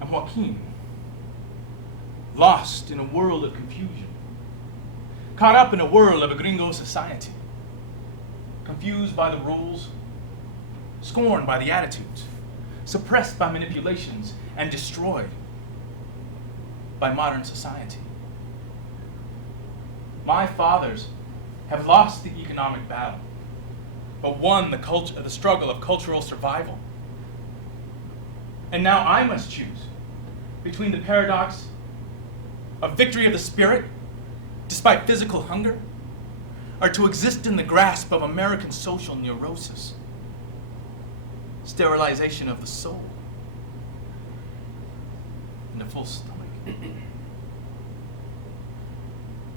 I'm Joaquin, lost in a world of confusion, caught up in a whirl of a gringo society, confused by the rules, scorned by the attitudes, suppressed by manipulations, and destroyed by modern society. My fathers have lost the economic battle, but won the struggle of cultural survival. And now I must choose between the paradox of victory of the spirit despite physical hunger, or to exist in the grasp of American social neurosis, sterilization of the soul, and a full stomach.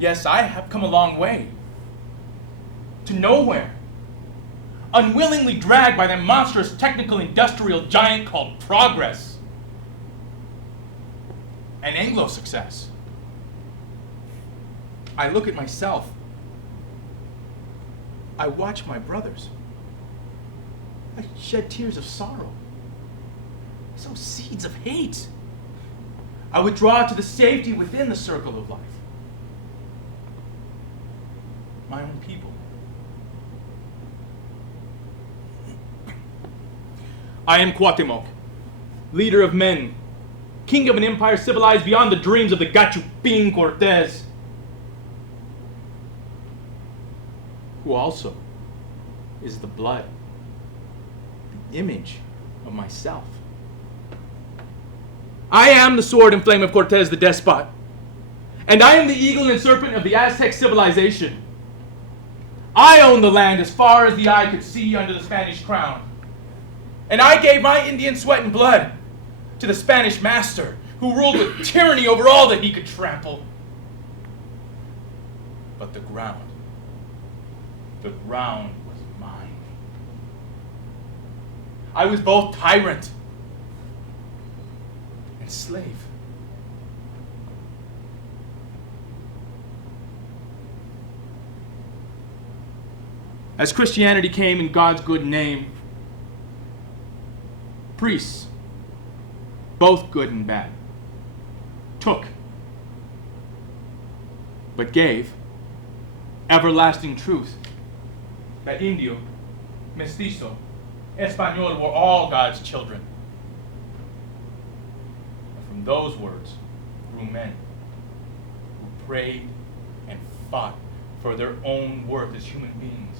Yes, I have come a long way, to nowhere, unwillingly dragged by that monstrous technical industrial giant called progress and Anglo success. I look at myself. I watch my brothers. I shed tears of sorrow. I sow seeds of hate. I withdraw to the safety within the circle of life. My own people. I am Cuauhtemoc, leader of men, king of an empire civilized beyond the dreams of the Gachupin Cortez, who also is the blood, the image of myself. I am the sword and flame of Cortez the despot, and I am the eagle and serpent of the Aztec civilization. I own the land as far as the eye could see under the Spanish crown, and I gave my Indian sweat and blood to the Spanish master, who ruled with tyranny over all that he could trample. But the ground was mine. I was both tyrant and slave. As Christianity came in God's good name, priests, both good and bad, took, but gave everlasting truth that Indio, Mestizo, Español were all God's children. And from those words grew men who prayed and fought for their own worth as human beings,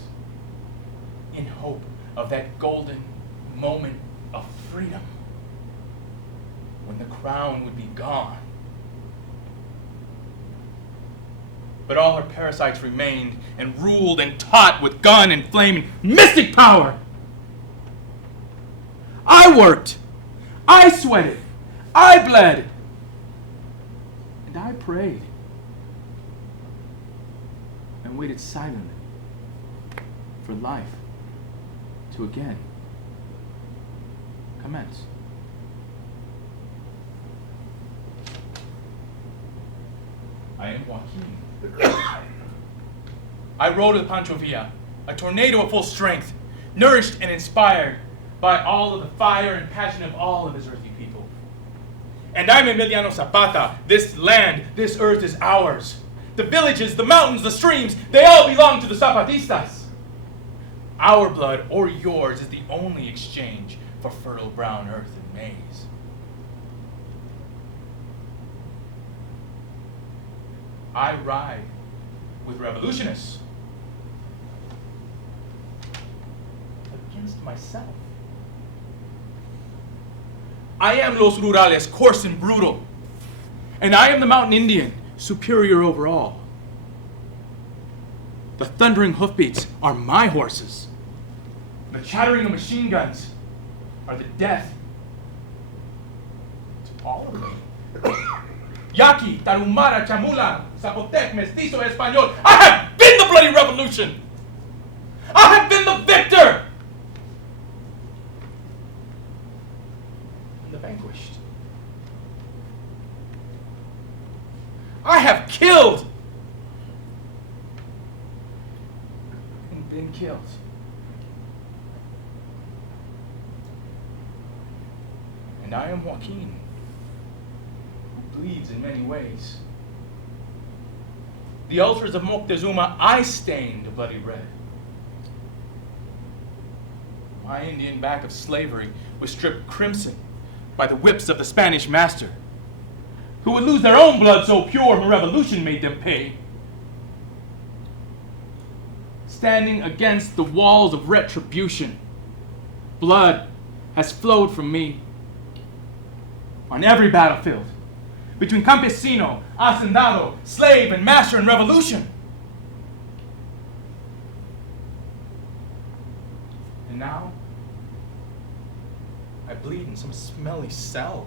in hope of that golden moment of freedom when the crown would be gone. But all her parasites remained and ruled and taught with gun and flame and mystic power. I worked, I sweated, I bled, and I prayed and waited silently for life to again commence. I am Joaquin. I rode with Pancho Villa, a tornado of full strength, nourished and inspired by all of the fire and passion of all of his earthly people. And I'm Emiliano Zapata. This land, this earth is ours. The villages, the mountains, the streams, they all belong to the Zapatistas. Our blood or yours is the only exchange for fertile brown earth and maize. I ride with revolutionists against myself. I am Los Rurales, coarse and brutal, and I am the Mountain Indian, superior over all. The thundering hoofbeats are my horses. The chattering of machine guns are the death to all of them. Yaqui, Tarahumara, Chamula, Zapotec, Mestizo, Español. I have been the bloody revolution. I have been the victor. And the vanquished. I have killed and been killed. And I am Joaquin, bleeds in many ways. The ultras of Moctezuma I stained bloody red. My Indian back of slavery was stripped crimson by the whips of the Spanish master, who would lose their own blood so pure when revolution made them pay. Standing against the walls of retribution, blood has flowed from me on every battlefield, between campesino, hacendado, slave, and master in revolution. And now, I bleed in some smelly cell,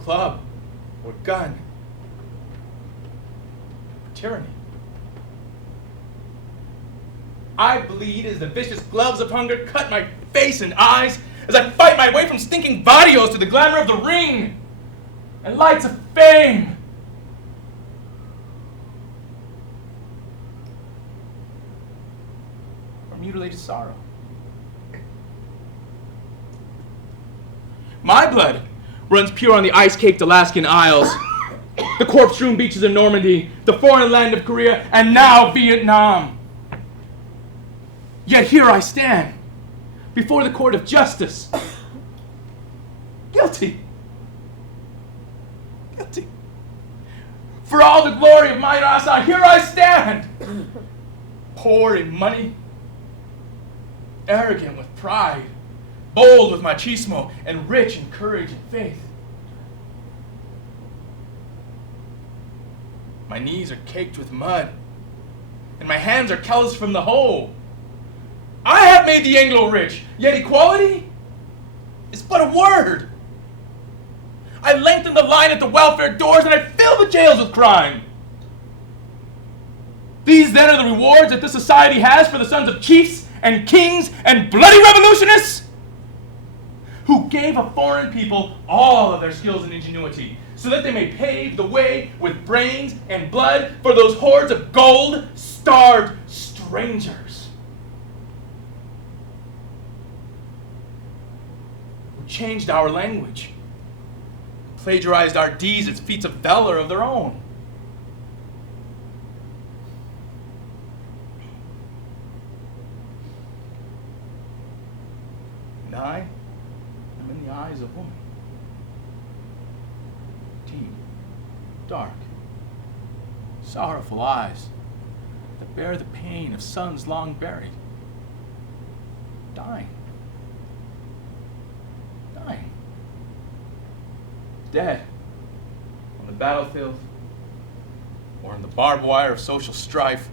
club, or gun, for tyranny. I bleed as the vicious gloves of hunger cut my face and eyes, as I fight my way from stinking barrios to the glamour of the ring and lights of fame. Or mutilated sorrow. My blood runs pure on the ice-caked Alaskan Isles, the corpse-strewn beaches of Normandy, the foreign land of Korea, and now Vietnam. Yet here I stand, before the court of justice. Guilty. Guilty. For all the glory of my raza, here I stand. Poor in money, arrogant with pride, bold with machismo, and rich in courage and faith. My knees are caked with mud, and my hands are calloused from the hoe. I have made the Anglo rich, yet equality is but a word. I lengthen the line at the welfare doors, and I fill the jails with crime. These then are the rewards that this society has for the sons of chiefs and kings and bloody revolutionists who gave a foreign people all of their skills and ingenuity, so that they may pave the way with brains and blood for those hordes of gold-starved strangers who changed our language, plagiarized our deeds as feats of valor of their own. And I am in the eyes of woman. Deep, dark, sorrowful eyes that bear the pain of sons long buried, dying, dead on the battlefield or in the barbed wire of social strife.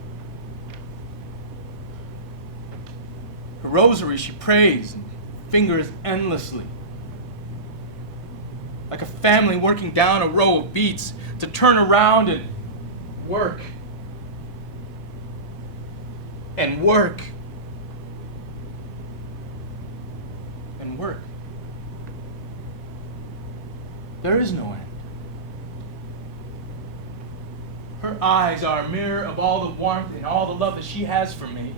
Her rosary she prays and fingers endlessly, like a family working down a row of beats to turn around and work. And work. And work. There is no end. Her eyes are a mirror of all the warmth and all the love that she has for me.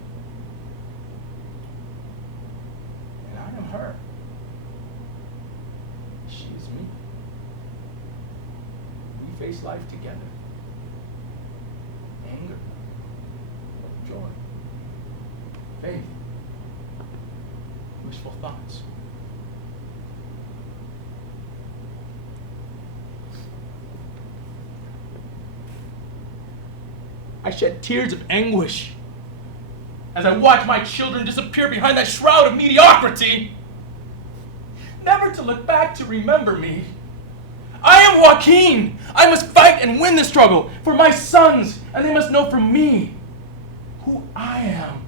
And I am her. She is me. We face life together. Anger, joy, faith, wishful thoughts. I shed tears of anguish as I watch my children disappear behind that shroud of mediocrity, never to look back to remember me. I am Joaquin. I must fight and win this struggle for my sons, and they must know from me who I am.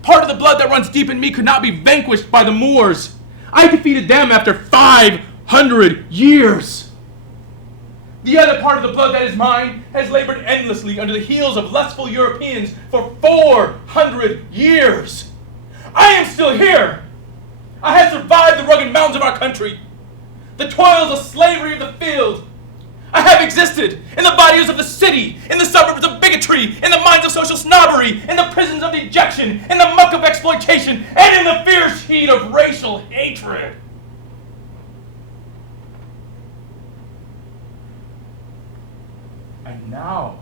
Part of the blood that runs deep in me could not be vanquished by the Moors. I defeated them after 500 years. The other part of the blood that is mine has labored endlessly under the heels of lustful Europeans for 400 years. I am still here. I have survived the rugged mountains of our country, the toils of slavery of the field. I have existed in the barrios of the city, in the suburbs of bigotry, in the mines of social snobbery, in the prisons of dejection, in the muck of exploitation, and in the fierce heat of racial hatred. And now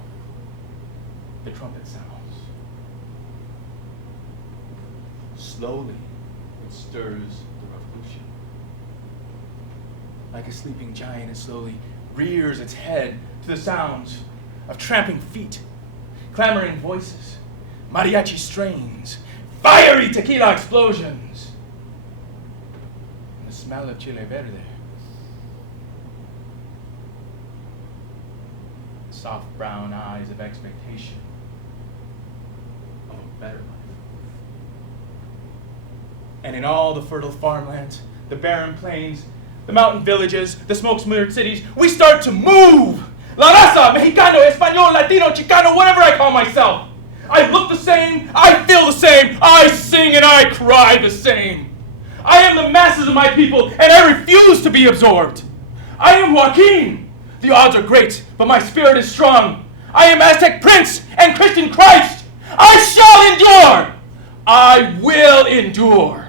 the trumpet sounds. Slowly it stirs the revolution. Like a sleeping giant, it slowly rears its head to the sounds of tramping feet, clamoring voices, mariachi strains, fiery tequila explosions, and the smell of chile verde. The soft brown eyes of expectation of a better life. And in all the fertile farmlands, the barren plains, the mountain villages, the smoke-smeared cities, we start to move! La raza, Mexicano, Espanol, Latino, Chicano, whatever I call myself. I look the same, I feel the same, I sing and I cry the same. I am the masses of my people, and I refuse to be absorbed. I am Joaquin. The odds are great, but my spirit is strong. I am Aztec Prince and Christian Christ. I shall endure. I will endure.